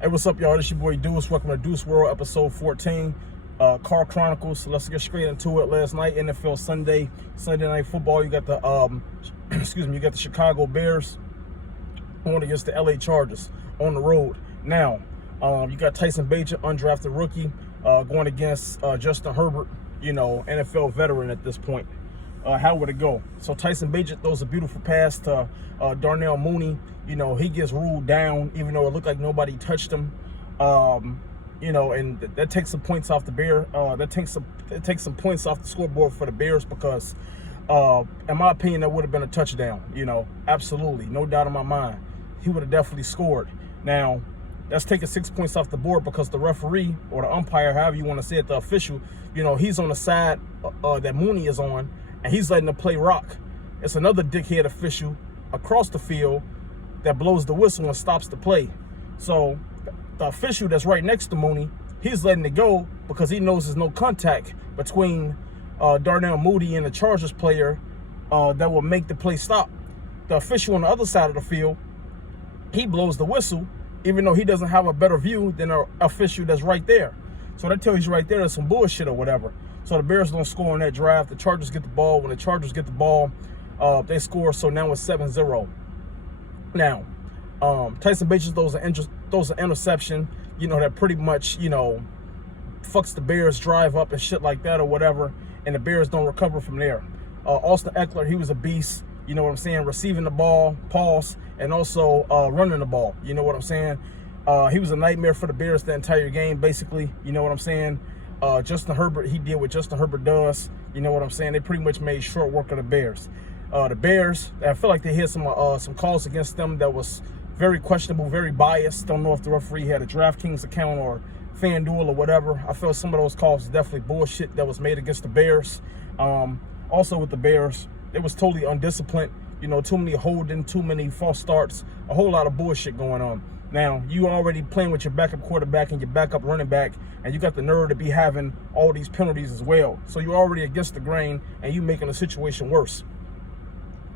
Hey, what's up, y'all? This your boy Deuce. Welcome to Deuce World, episode 14, Car Chronicles. So let's get straight into it. Last night, NFL Sunday Night Football. You got the you got the Chicago Bears going against the LA Chargers on the road. Now, you got Tyson Bagent, undrafted rookie, going against Justin Herbert, NFL veteran at this point. How would it go? So Tyson Bagent throws a beautiful pass to Darnell Mooney. He gets ruled down, even though it looked like nobody touched him. And that takes some points off the Bear. That takes some points off the scoreboard for the Bears because, in my opinion, that would have been a touchdown. Absolutely, no doubt in my mind, he would have definitely scored. Now, that's taking 6 points off the board because the referee or the umpire, however you want to say it, the official, he's on the side that Mooney is on, and he's letting the play rock. It's another dickhead official across the field that blows the whistle and stops the play. So the official that's right next to Mooney, he's letting it go because he knows there's no contact between Darnell Mooney and the Chargers player that will make the play stop. The official on the other side of the field, he blows the whistle, even though he doesn't have a better view than an official that's right there. So that tells you right there there's some bullshit or whatever. So the Bears don't score on that drive. The Chargers get the ball. When the Chargers get the ball, they score. So now it's 7-0. Now, Tyson Bagent throws an interception, that pretty much, fucks the Bears drive up and shit like that or whatever, and the Bears don't recover from there. Austin Eckler, he was a beast, receiving the ball, pause, and also running the ball, you know what I'm saying? He was a nightmare for the Bears the entire game, basically, you know what I'm saying? Justin Herbert, he did what Justin Herbert does, you know what I'm saying? They pretty much made short work of the Bears. The Bears, I feel like they had some calls against them that was very questionable, very biased. Don't know if the referee had a DraftKings account or FanDuel or whatever. I feel some of those calls was definitely bullshit that was made against the Bears. Also with the Bears, it was totally undisciplined. Too many holding, too many false starts, a whole lot of bullshit going on. Now, you already playing with your backup quarterback and your backup running back, and you got the nerve to be having all these penalties as well. So you're already against the grain, and you making the situation worse.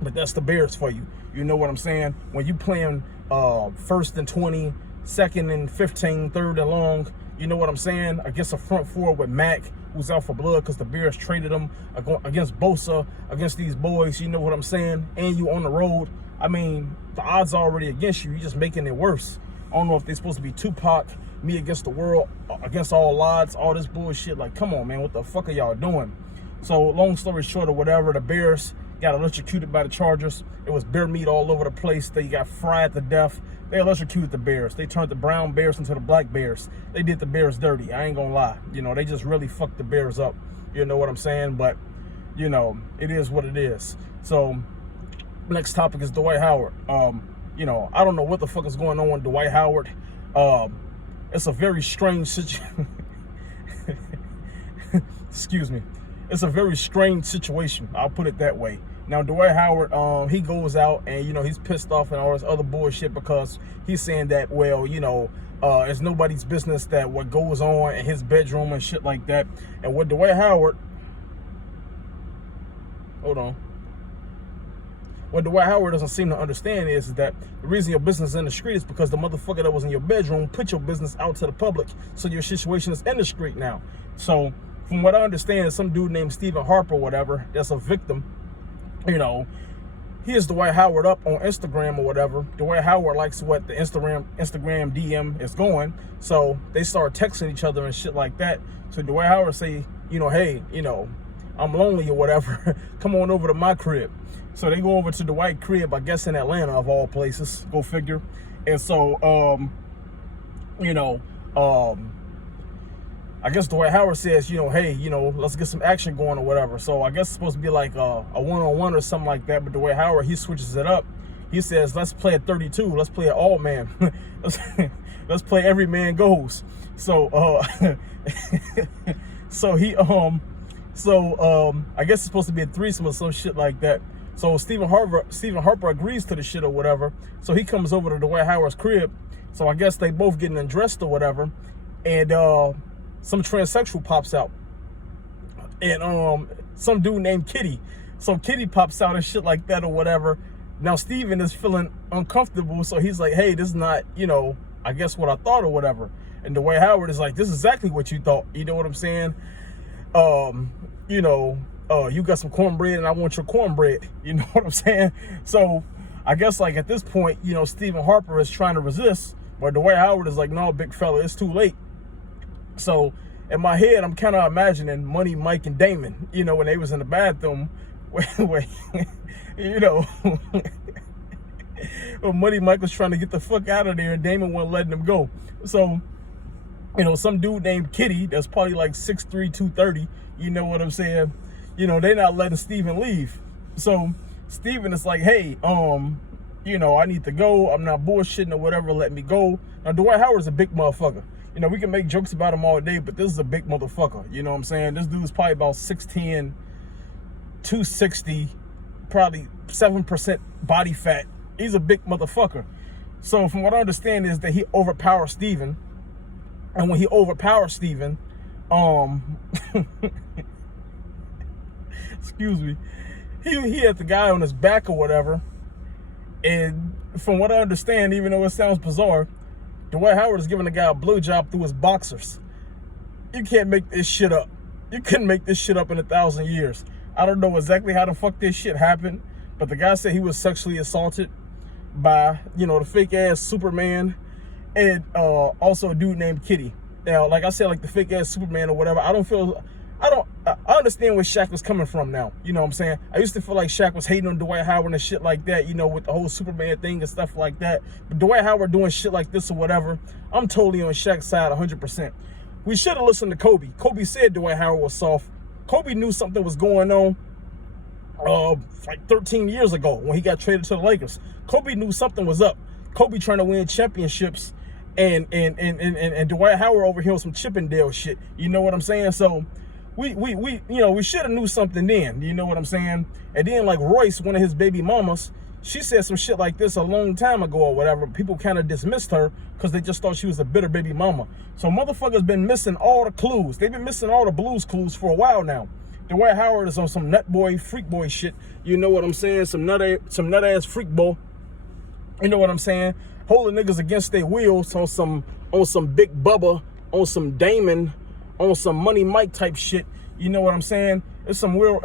But that's the Bears for you. You know what I'm saying? When you playing 1st and 20, 2nd and 15, 3rd and long, you know what I'm saying? Against a front four with Mack, who's out for blood because the Bears traded him, against Bosa, against these boys, you know what I'm saying? And you on the road. I mean, the odds are already against you. You're just making it worse. I don't know if they're supposed to be Tupac, me against the world, against all odds, all this bullshit. Like, come on, man, what the fuck are y'all doing? So, long story short or whatever, the Bears got electrocuted by the Chargers. It was bear meat all over the place. They got fried to death. They electrocuted the Bears. They turned the brown Bears into the black Bears. They did the Bears dirty. I ain't gonna lie. They just really fucked the Bears up. You know what I'm saying? But, it is what it is. So, next topic is Dwight Howard. I don't know what the fuck is going on with Dwight Howard. It's a very strange situation. Excuse me. It's a very strange situation. I'll put it that way. Now, Dwight Howard, he goes out and, he's pissed off and all this other bullshit because he's saying that, well, it's nobody's business that what goes on in his bedroom and shit like that. And what Dwight Howard, what Dwight Howard doesn't seem to understand is that the reason your business is in the street is because the motherfucker that was in your bedroom put your business out to the public. So your situation is in the street now. So from what I understand, some dude named Stephen Harper or whatever, that's a victim, he is Dwight Howard up on Instagram or whatever. Dwight Howard likes what the Instagram DM is going. So they start texting each other and shit like that. So Dwight Howard say, hey, I'm lonely or whatever. Come on over to my crib. So they go over to Dwight's crib, I guess in Atlanta of all places. Go figure. And so, I guess Dwight Howard says, hey, let's get some action going or whatever. So I guess it's supposed to be like a one-on-one or something like that. But Dwight Howard, he switches it up. He says, let's play at 32. Let's play at all man. let's play every man goes. So, I guess it's supposed to be a threesome or some shit like that. So Stephen Harper agrees to the shit or whatever. So he comes over to Dwight Howard's crib. So I guess they both getting undressed or whatever. And some transsexual pops out. And some dude named Kitty. So Kitty pops out and shit like that or whatever. Now Steven is feeling uncomfortable. So he's like, hey, this is not, I guess what I thought or whatever. And Dwight Howard is like, this is exactly what you thought. You know what I'm saying? You got some cornbread and I want your cornbread. You know what I'm saying? So I guess like at this point, Stephen Harper is trying to resist, but Dwight Howard is like, no, big fella, it's too late. So in my head, I'm kind of imagining Money, Mike, and Damon, when they was in the bathroom, when Money Mike was trying to get the fuck out of there and Damon wasn't letting him go. So, some dude named Kitty that's probably like 6'3", 230, you know what I'm saying? They're not letting Steven leave. So Steven is like, hey, I need to go. I'm not bullshitting or whatever. Let me go. Now, Dwight Howard's a big motherfucker. We can make jokes about him all day, but this is a big motherfucker. You know what I'm saying? This dude's probably about 6'10", 260, probably 7% body fat. He's a big motherfucker. So from what I understand is that he overpowers Steven. And when he overpowers Steven, excuse me, he had the guy on his back or whatever. And from what I understand, even though it sounds bizarre, Dwight Howard is giving the guy a blowjob through his boxers. You can't make this shit up. You couldn't make this shit up in 1,000 years. I don't know exactly how the fuck this shit happened, but the guy said he was sexually assaulted by, the fake ass Superman and also a dude named Kitty. Now, like I said, like the fake ass Superman or whatever, I understand where Shaq was coming from now. You know what I'm saying? I used to feel like Shaq was hating on Dwight Howard and shit like that, with the whole Superman thing and stuff like that. But Dwight Howard doing shit like this or whatever, I'm totally on Shaq's side 100%. We should have listened to Kobe. Kobe said Dwight Howard was soft. Kobe knew something was going on like 13 years ago when he got traded to the Lakers. Kobe knew something was up. Kobe trying to win championships and Dwight Howard over here on some Chippendale shit. You know what I'm saying? So we should have knew something then. You know what I'm saying? And then like Royce, one of his baby mamas, she said some shit like this a long time ago or whatever. People kind of dismissed her because they just thought she was a bitter baby mama. So motherfuckers been missing all the clues. They've been missing all the blues clues for a while now. Dwight Howard is on some nut boy, freak boy shit. You know what I'm saying? Some nut ass freak boy. You know what I'm saying? Holding niggas against their wheels on some Big Bubba, on some Damon, on some Money Mike type shit. You know what I'm saying? It's some real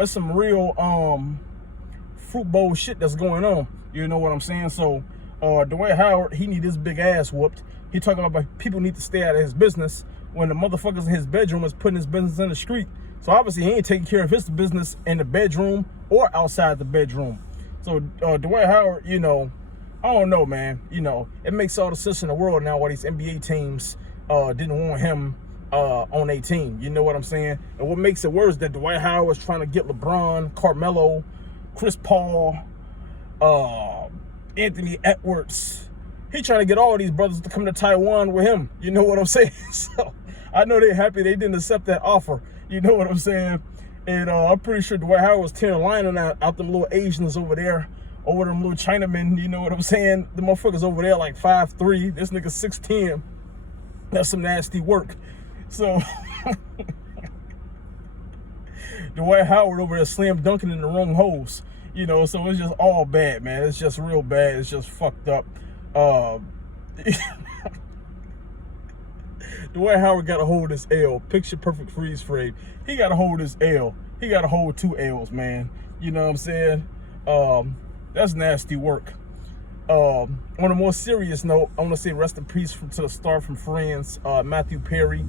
fruit bowl shit that's going on. You know what I'm saying? So Dwight Howard, he need his big ass whooped. He talking about people need to stay out of his business when the motherfuckers in his bedroom is putting his business in the street. So obviously he ain't taking care of his business in the bedroom or outside the bedroom. So Dwight Howard, I don't know, man. It makes all the sense in the world now why these NBA teams didn't want him on their team. You know what I'm saying? And what makes it worse is that Dwight Howard was trying to get LeBron, Carmelo, Chris Paul, Anthony Edwards. He trying to get all these brothers to come to Taiwan with him. You know what I'm saying? So I know they're happy they didn't accept that offer. You know what I'm saying? And I'm pretty sure Dwight Howard was tearing a line out them little Asians over there, over them little Chinamen. You know what I'm saying? The motherfuckers over there like 5'3". This nigga 6'10". That's some nasty work. So Dwight Howard over there slam dunking in the wrong holes. So it's just all bad, man. It's just real bad. It's just fucked up. Dwight Howard got to hold his L. Picture perfect freeze frame. He got to hold his L. He got to hold 2 L's, man. You know what I'm saying? That's nasty work. On a more serious note, I want to say rest in peace to the star from Friends, Matthew Perry.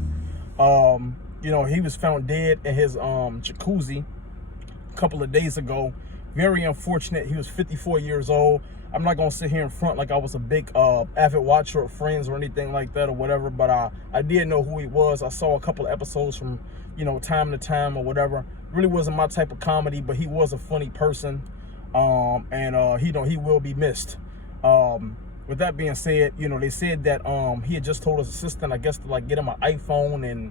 He was found dead in his jacuzzi a couple of days ago. Very unfortunate. He was 54 years old. I'm not going to sit here in front like I was a big avid watcher of Friends or anything like that or whatever, but I did know who he was. I saw a couple of episodes from, time to time or whatever. Really wasn't my type of comedy, but he was a funny person. He will be missed. With that being said, they said that he had just told his assistant, I guess, to like get him an iPhone and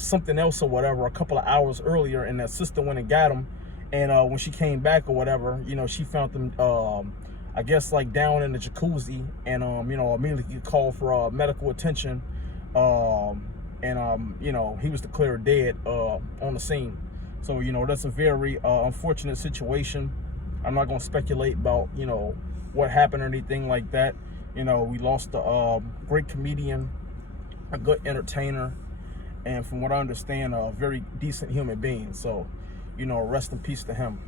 something else or whatever a couple of hours earlier, and the assistant went and got him. And when she came back or whatever, she found them I guess like down in the jacuzzi, and immediately called for medical attention. He was declared dead on the scene. So that's a very unfortunate situation. I'm not going to speculate about what happened or anything like that. You know, we lost a great comedian, a good entertainer, and from what I understand, a very decent human being. So, you know, rest in peace to him.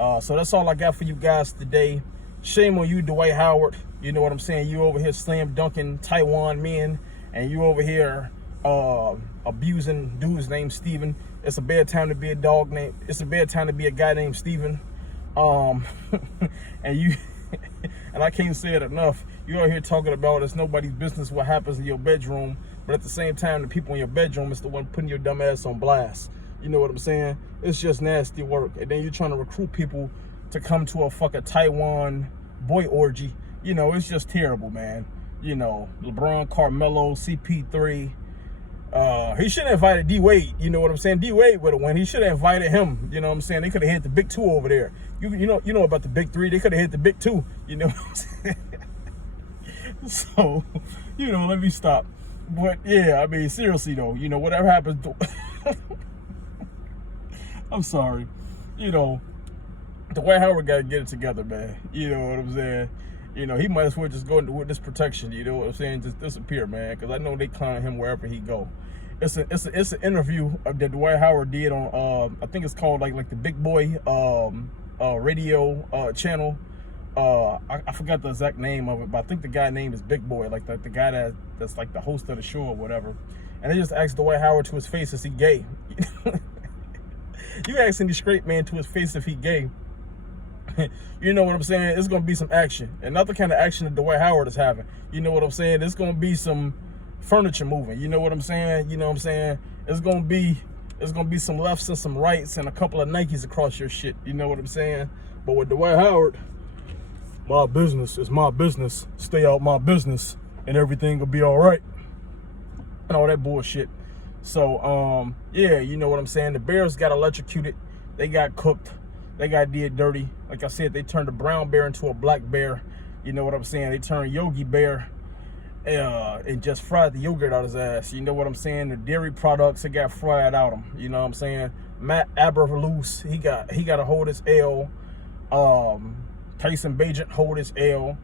So that's all I got for you guys today. Shame on you, Dwight Howard. You know what I'm saying? You over here slam dunking Taiwan men, and you over here abusing dudes named Steven. It's a bad time to be a dog named. It's a bad time to be a guy named Steven. And you, and I can't say it enough. You out here talking about it's nobody's business what happens in your bedroom, but at the same time, the people in your bedroom is the one putting your dumb ass on blast. You know what I'm saying? It's just nasty work. And then you're trying to recruit people to come to a fucking Taiwan boy orgy. You know, it's just terrible, man. You know, LeBron, Carmelo, CP3. He should have invited D-Wade. You know what I'm saying? D-Wade would have won. He should have invited him. You know what I'm saying? They could have hit the big two over there. You know about the big three. They could have hit the big two. You know what I'm saying? So, you know, let me stop. But yeah, I mean, seriously though, you know, whatever happens I'm sorry. You know, Dwight Howard got to get it together, man. You know what I'm saying? You know, he might as well just go into witness protection. You know what I'm saying? Just disappear, man. Because I know they clown him wherever he go. It's an interview that Dwight Howard did on I think it's called like the Big Boy radio channel. I forgot the exact name of it, but I think the guy name is Big Boy, like the guy that's like the host of the show or whatever. And they just asked Dwight Howard to his face, is he gay? You ask any straight man to his face if he gay, you know what I'm saying? It's gonna be some action, and not the kind of action that Dwight Howard is having. You know what I'm saying? It's gonna be some furniture moving. You know what I'm saying? You know what I'm saying? It's gonna be some lefts and some rights and a couple of Nikes across your shit. You know what I'm saying? But with Dwight Howard, my business is my business. Stay out my business, and everything will be all right. And all that bullshit. So, yeah, you know what I'm saying? The Bears got electrocuted. They got cooked. They got did dirty. Like I said, they turned a brown bear into a black bear. You know what I'm saying? They turned Yogi Bear and just fried the yogurt out his ass. You know what I'm saying? The dairy products, they got fried out him. You know what I'm saying? Matt Aberloose, he got to hold his L. Tyson Bagent hold his L.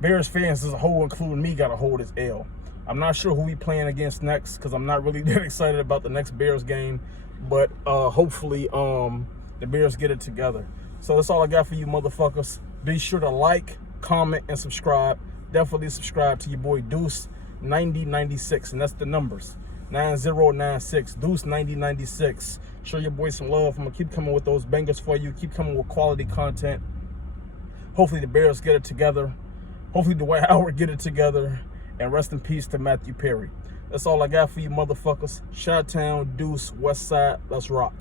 Bears fans as a whole, including me, got to hold his L. I'm not sure who we playing against next because I'm not really that excited about the next Bears game. But hopefully the Bears get it together. So that's all I got for you motherfuckers. Be sure to like, comment, and subscribe. Definitely subscribe to your boy Deuce 9096, and that's the numbers. 9096 Deuce 9096. Show your boy some love. I'm gonna keep coming with those bangers for you. Keep coming with quality content. Hopefully the Bears get it together. Hopefully Dwight Howard get it together. And rest in peace to Matthew Perry. That's all I got for you motherfuckers. Chi-Town, Deuce, West Side. Let's rock.